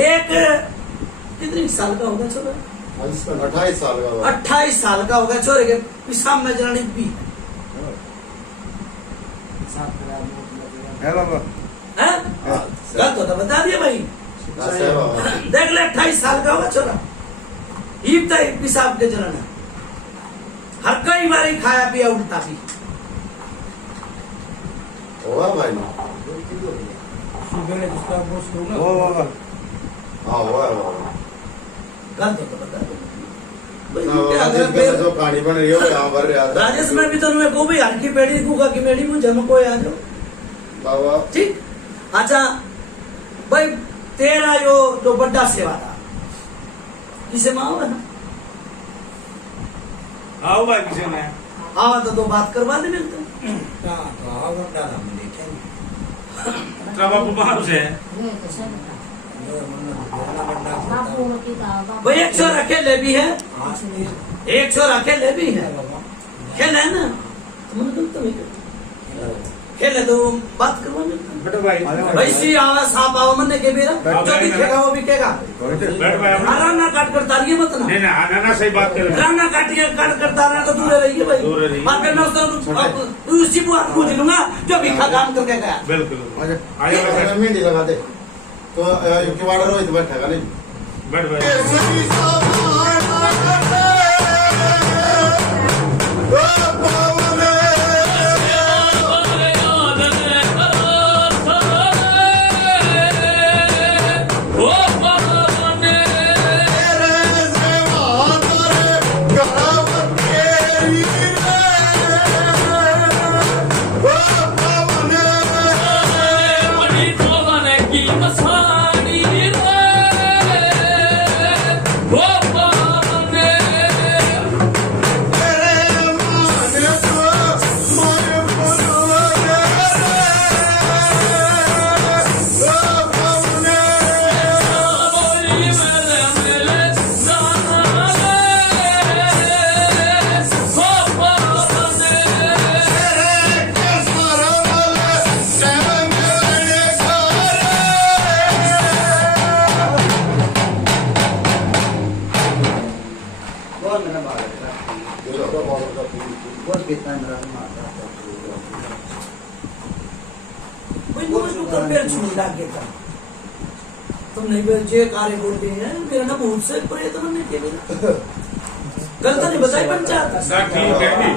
एक कितनी साल का होगा छोरा, 28 साल का बाबा 28 साल का होगा छोरे के पिशाब में जनानी भी है बाबा। है, गलत होता बता दिया भाई, सच्चाई बाबा देख ले 28 साल का होगा छोरा, ईब था पिशाब के जनाना, हर कई बार खाया पिया उल्टा भी, होगा भाई वो बाबा। हाँ होगा बाबा गलत होता बता दिया भाई, हाँ, क्या बाबा, अगर जिस फिर तरह जो कहानी बन रही हो यहाँ भर रहा था राजेश में भी तो तुम्हें को भी हर की पेड़ी गुगा की मेड़ी मुझे में कोई आ जाओ, बाबा ठीक, अच्छा भाई तेरा यो जो बड़ा सेवा था इसे माओ है ना, आओ भाई किसी ने। हाँ तो दो बात करवा दे मिलते, तब आप बाहर से हैं। भाई एक छोर अकेले भी है, एक छोर अकेले भी है, खेल है ना, तो मैंने तो नहीं खेले तो बात करवा मिलते, बैठो भाई। भाई सी आवा सांप आवा मन्ने के मेरा जो भी खेगा वो भी खेगा, बैठ भाई। आराम ना काट कर तारिये मत ना, नहीं नहीं आना सही बात कर रहे हैं। राना काटिए काट करता रहा तो दूर रहिए भाई, दूर रहिए। बात करना उसको उसी को पूछ लूंगा जो भिखा काम करके गया, बिल्कुल। अगर मेहंदी लगा दे तो किवाड़ रोहित बैठेगा नहीं बैठ भाई। तुम्हें कुकर पेड़ छूट लाग गया तुम नहीं बोल जे कार्य बोलते हैं मेरा ना भूत से प्रेत बनने के लिए गलत नहीं बताई पंचायत सर ठीक है जी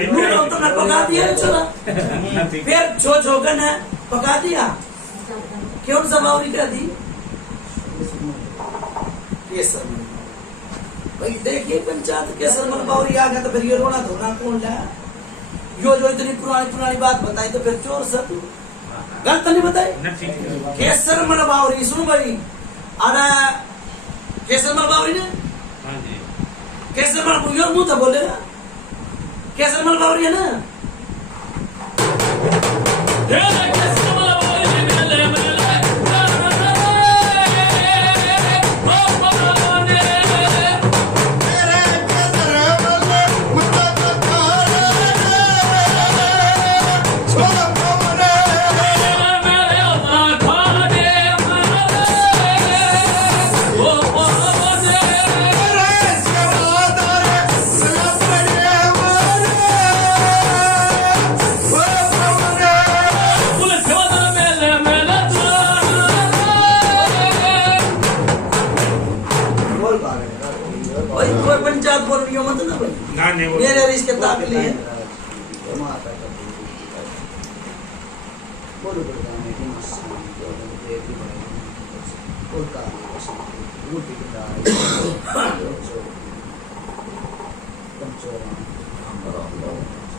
ठीक है तो ना पका दिया छोरा फिर छो ने पका दिया क्यों समावरी क्या दी केसर भाई देखिए पंचायत केसर मन बावरी आ गया तो फिर ये रोना धोना कौन लाया यो जो इतनी पुरानी बात बताई तो फिर चोर सब गलत नहीं बताई ना ठीक है केसर मन बावरी सुनो भाई अरे केसर मन बावरी ने हाँ जी केसर मन यो मुंह तो बोलेगा केसर मन बावरी है ना भाई कोई पंचायत बोल रही हो मत ना भाई ना नहीं वो मेरे इसके दाखिल है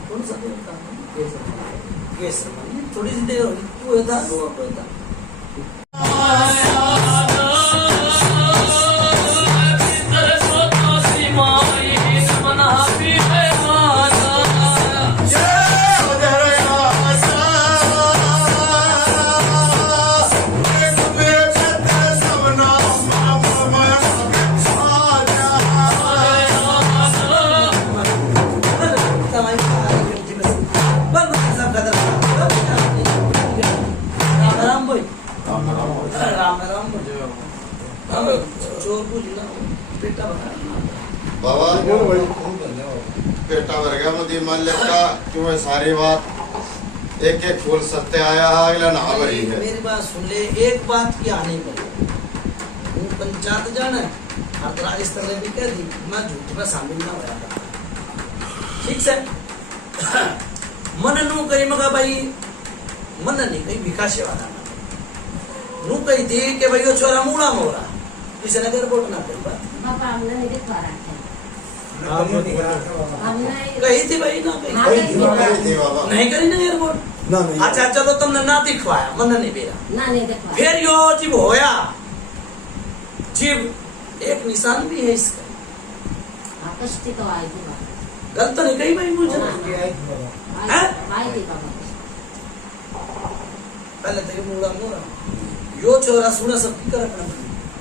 कौन सा देवता केसर थोड़ी सी देर होगी तू था तो था बाबा पेटा भर गया मुझे मान लेता क्यों है सारी बात एक एक फूल सत्य आया अगला ना भरी है मेरी बात सुन ले एक बात की आने पर वो पंचायत जाना है हर तरह इस तरह भी कह दी मैं झूठ में शामिल ना होया ठीक से मन नू कही मगा भाई मन नहीं कही भिखा सेवा दाना नू कही थी कि भाई वो छोरा मुड़ा मोरा किसी ने कर वोट ना कर बात पापा हमने नहीं दिखवा रहा हमने कही थी भाई ना हाँ, कही बाबा नहीं करी ना एयरपोर्ट अच्छा चलो तुमने ना दिखवाया मन नहीं बेरा ना नहीं दिखवा फिर यो जीव होया जीव एक निशान भी है इसका कष्टी तो आई थी गलत नहीं कही भाई मुझे आई थी पापा पहले तो ये मुड़ा मोरा यो छोरा सुना सबकी कर अपना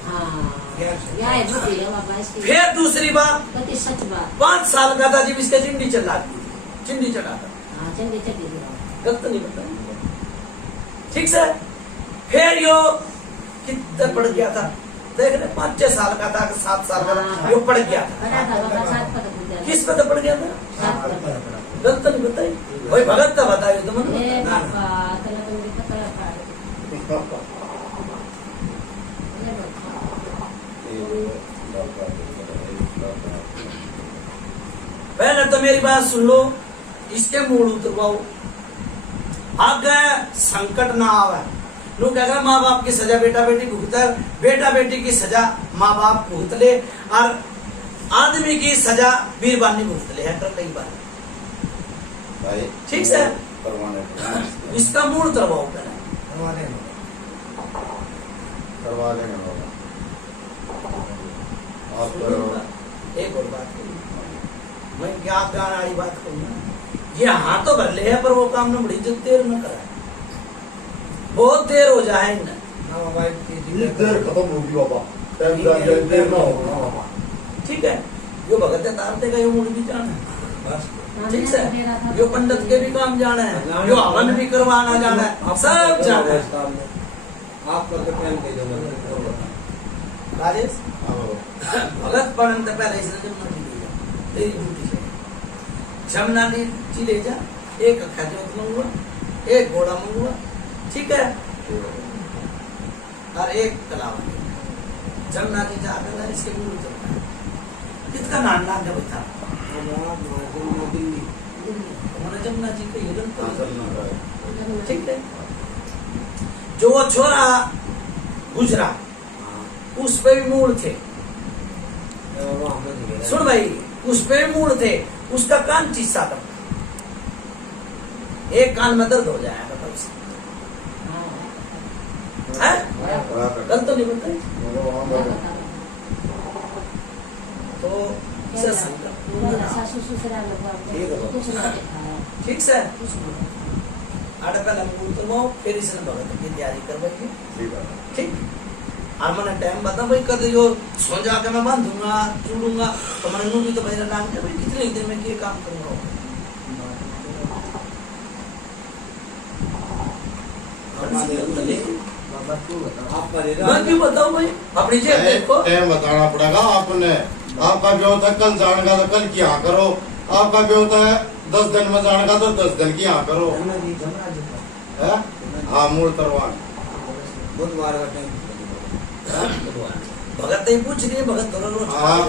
हाँ या है झूठी है पापा इसकी फिर दूसरी बात कति सच बात 5 साल का था जब इसके चिंडी चला चिंडी चढ़ा था हाँ चंडी चटी गलत नहीं बताया ठीक से फिर यो कितना पड़ गया था देख रहे 5-6 साल का था 7 साल का था यो पड़ गया था पढ़ा था पापा 7 पद पूजा किस पे तो पड़ गया था 7 पद गलत नहीं बताई भाई भगत था बताइए तो मन ए पापा तला तुम दिखता पाड़ पहले तो मेरी बात सुन लो इसके मूल उतरवाओ आगे संकट ना आवे लोग कह माँ बाप की सजा बेटा बेटी भुगता बेटा बेटी की सजा माँ बाप भुगत ले और आदमी की सजा बीरबानी भुगत ले है कई बार भाई ठीक से करवाने इसका मूल उतरवाओ पहले करवा देंगे बाबा आप एक और बात करूँ मैं क्या गाना वाली बात करूँ ये हाथों भर ले है पर वो काम न बड़ी जो देर न करा बहुत देर हो जाए न देर खत्म होगी बाबा टाइम देर ना होगा ठीक है यो भगत तार देगा यो मुड़ भी जाना है ठीक से यो पंडित के भी काम जाना है यो हवन भी करवाना जाना है सब जाना है आप करके प्रेम के जो राजेश भगत पढ़न तो पहले इसने जब मर्जी ले जा तेरी ड्यूटी है जमना ने ची ले जा एक अक्खा जो मंगवा एक घोड़ा मंगवा ठीक है। और एक कलावत जमुना जी जाकर ना इसके गुरु जमुना किसका नाम नाम जब था उन्होंने जमुना जी को ये ठीक है। जो वो छोरा गुजरा उस पे भी मूल थे। सुन भाई उस पे भी मूल थे। उसका कान चीसा करता एक कान में दर्द हो जाएगा तब से गलत तो नहीं बताई तो इसे समझो। मेरा सासू ससुराल लोग कुछ नहीं दिखाया ठीक से अटकल अंगूर तो वो फिर इसने भगत की तैयारी करवाई ठीक। और मैंने टाइम बता भाई कर जो सो जाके मैं बांधूंगा चूड़ूंगा तो मैंने नू भी तो भाई लाग गया भाई कितने दिन में ये काम करूंगा। मैं क्यों बताऊं भाई अपनी जेब देखो टाइम बताना पड़ेगा आपने। आपका जो होता है कल जाने का तो कल की हाँ करो। आपका जो होता है 10 दिन में जाने का तो 10 दिन की हाँ करो। है? हाँ मूल तरवान बुधवार का टाइम भगत ही पूछ रही है भगत दोनों हाँ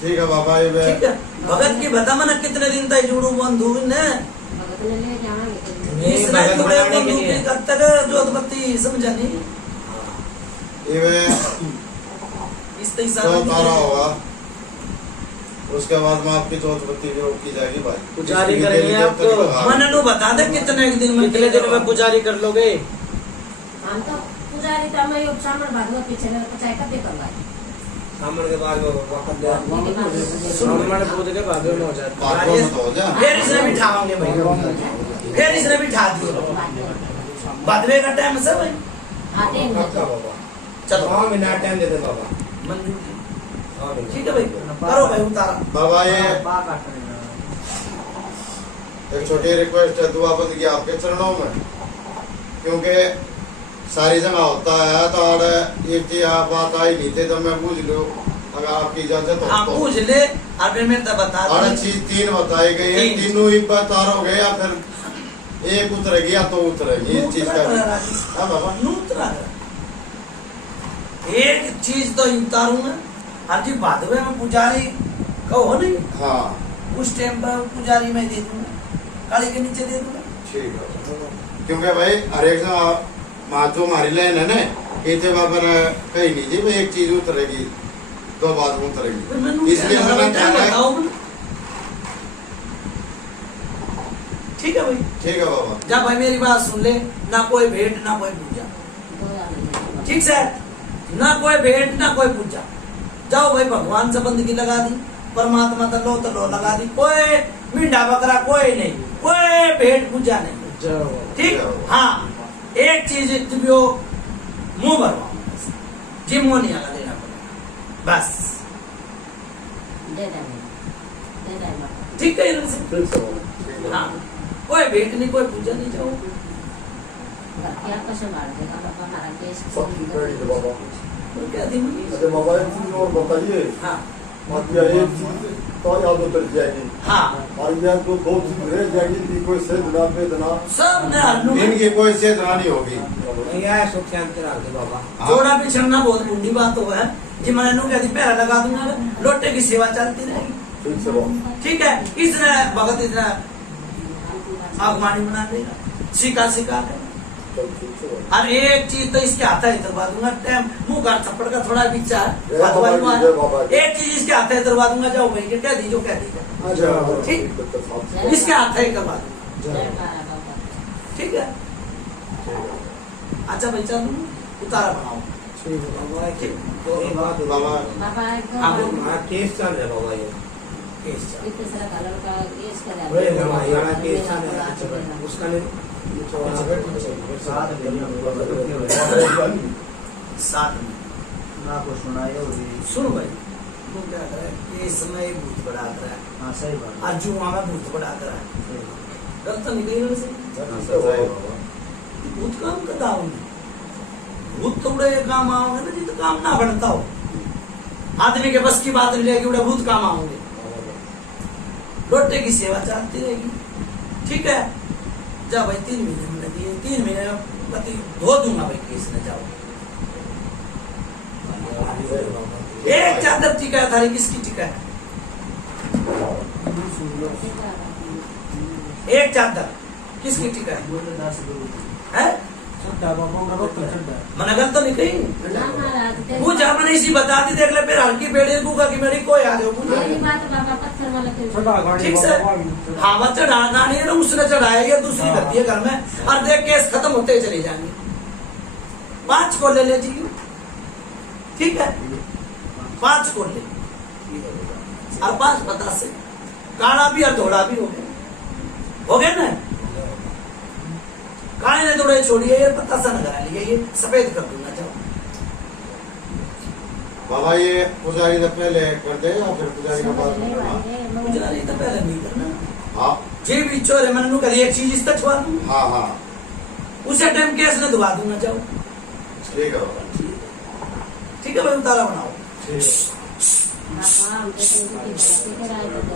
ठीक है बाबा ये वे ठीक है। भगत की बता मैंने कितने दिन तक जुड़ू बंधु ने भगत ने ले जाएंगे इसने जुड़े बंधु की कब तक जोतबत्ती समझा नहीं ये वे इस तरीके तो तारा से होगा। उसके बाद में आपकी जोतबत्ती जो की जाएगी भाई पुजारी इसके करेंगे लिए आपको। जब तक मैंने नु बता दे कितने एक दिन में कितने दिन में पुजारी कर लोगे? हम तो पुजारी तो मैं योग सामर बाद में पीछे लग पचाई कर दे करवा सामने के बाद में वक्त दे सामने पूज के बाद में हो जाता बातों में तो हो जाए। फिर इसने भी ठाओगे भाई फिर इसने भी ठा दिया बदले का टाइम से भाई आते हैं बाबा। चलो हाँ मिनट टाइम दे दे बाबा। मंजूर जी हाँ ठीक है भाई करो भाई उतारा बाबा ये एक छोटी रिक्वेस्ट है दुआ बंद की आपके चरणों में क्योंकि सारी जगह होता है तो और एक चीज आप बात आई नहीं थे तो मैं पूछ लूं अगर आपकी इजाजत हाँ हो पूछ ले और फिर मैं बता और दूं चीज 3 बताई गई है। तीन। तीनों ही बतारोगे या फिर एक उतरेगी या तो उतरेगी इस चीज का भी। हाँ बाबा नूतरा एक चीज तो उतारूंगा हर जी बाद में पुजारी कहो नहीं हाँ उस टाइम पर पुजारी में दे दूंगा काली के नीचे दे दूंगा ठीक है क्योंकि भाई हर एक जो हमारी लाइन है ना कहते बाबा ने कहीं नहीं जी भाई एक चीज उतरेगी 2 बात फिर उतरेगी मैंने इसलिए मैंने टाइम कहना है बताओ मुझे। ठीक है भाई ठीक है बाबा जा भाई मेरी बात सुन ले ना कोई भेंट ना कोई पूजा ठीक से ना कोई भेंट ना कोई पूजा जाओ भाई भगवान से बंदगी लगा दी परमात्मा तो लो लगा दी कोई मीठा बकरा कोई नहीं कोई भेंट पूजा नहीं ठीक हाँ एक चीज जो मुंह भरवाओ जिमोनिया का देना पड़ेगा बस दे देंगे ठीक है इनसे हाँ कोई भेंट नहीं कोई पूजा नहीं जाओ क्या कसम मार देगा बाबा हमारा देश सब ठीक है बाबा। तो क्या दी मुझे अरे बाबा एक चीज और बताइए हाँ मातिया एक चीज तो याद उतर जाएगी हाँ और यह जो 2 चीज रह जाएगी इनकी कोई से बिना पे देना सब ने हल्लू में इनकी कोई चेतना नहीं होगी। नहीं आया सुख शांति रख दे बाबा। जोड़ा बिछड़ना बहुत बूढ़ी बात हो है जी मैंने नू कहती पैरा लगा दूंगा लोटे की सेवा चलती रहेगी ठीक से बाबा। ठीक है इसने भगत इतना आगवानी बना देगा सिखा सिखा कर चल ठीक से बाबा। और एक चीज तो इसके हाथ है इतरवा दूंगा टाइम मुंह का थप्पड़ का थोड़ा विचार जय बाबा जी, जय बाबा जी। एक चीज इसके हाथ है इतरवा दूंगा जाओ भाई के कह दीजिए कह दीजिए अच्छा ठीक। इसके हाथ है करवा दूंगा ठीक है अच्छा भाई चल उतारा बनाओ ठीक है बाबा। तो एक बात बाबा बाबा हाँ, एकदम हमारा केस चल रहा है बाबा ये केस चल। इतने सारा कलर का केस करा वही हमारा केस चल रहा है उसका नहीं साथ में ना को सुनाए सुनो भाई वो क्या कर रहा है ये समय भूत बढ़ा कर रहा है हाँ सही बात आज जुआ में भूत बढ़ा कर रहा है सही गलत तो निकली ना से भूत काम करता हूँ भूत तो बड़े काम आओगे ना जी तो काम ना बनता हो आदमी के बस की बात नहीं रहेगी बड़े भूत काम आओगे लोटे की सेवा चलती रहेगी ठीक है जा भाई 3 महीने मैंने दिए, 3 महीने में पति धो दूंगा भाई केस में, जाओ। एक चादर टिका है थारी, किसकी टिका है? एक चादर किसकी टिका है? मैंने गलत तो नहीं कही। ना महाराज पूछा मैंने इसी बता दी, देख ले फिर हल्की पेड़ी गुगा की मेरी कोई आ जाओ। मेरी बात बाबा पत्थर वाला के ठीक से हाँ बस चढ़ाना नहीं है ना, उसने चढ़ाया, ये दूसरी करती है घर में, और देख केस खत्म होते ही चले जाएंगे। 5 को ले लीजिए, ठीक है, 5 को ले, और 5 50 से काला भी और धोड़ा भी हो गए ना। काले ने थोड़े छोड़िए, ये पत्ता सा नजर आ लिया, ये सफेद कर दूंगा। जाओ बाबा ये पुजारी ने पहले कर दे या फिर पुजारी का बाद में? पुजारी तो पहले नहीं करना। हाँ जे भी चोर मैंने कभी एक चीज इसका छुआ दूं, हाँ हाँ उसे टाइम केस ने दुआ दूंगा। जाओ ठीक है बाबा। ठीक है भाई, उतारा बनाओ। बाबा हम तो इनकी बातें कराए तो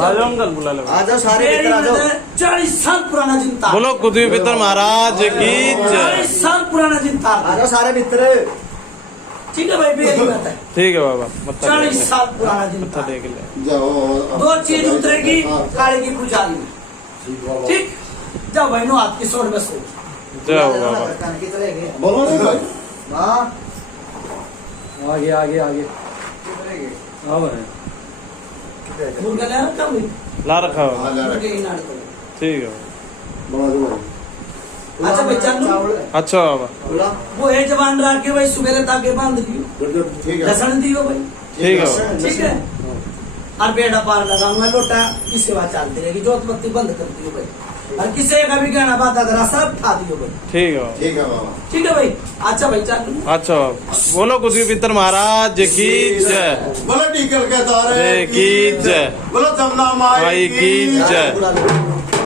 आ जाओ अंकल, बुला लो। आ जाओ सारे मित्र आ जाओ। 40 साल पुराना जिंता, बोलो कुतुब पितर महाराज की जय। 40 साल पुराना जिंता। आ जाओ सारे मित्र। ठीक है भाई, मेरी बात है। ठीक है बाबा, मत्था 40 साल पुराना मत्था जिंता। टेक ले। जाओ 2 चीज उतरेगी काले की पुजारी में। ठीक, जाओ भाई, नो हाथ की सोड़ में सो। जाओ बाबा। बोलो नहीं भाई। हाँ आगे आगे आगे कितने के? हाँ भाई मुर्गा ले रखा हुई ला रखा हो हाँ, ला रखा। मुर्गे ही नाड़ को। ठीक है बना दूंगा अच्छा भाई चल चावल अच्छा बाबा बोला वो है जवान रख के भाई सुबह ताके बांध दियो ठीक है लसन दियो भाई ठीक है ठीक है और बेड़ा पार लगाऊंगा लोटा की सेवा चलती रहेगी जोत बत्ती बंद कर दियो भाई और किसी का भी कहना बात अगर सब ठा दियो भाई ठीक है बाबा ठीक है बाबा ठीक है भाई अच्छा भाई चल अच्छा बाबा बोलो कुछ भी पितर महाराज की जय बोलो टीकल के दौरे की जय बोलो जमुना माई माई की जय बुला लो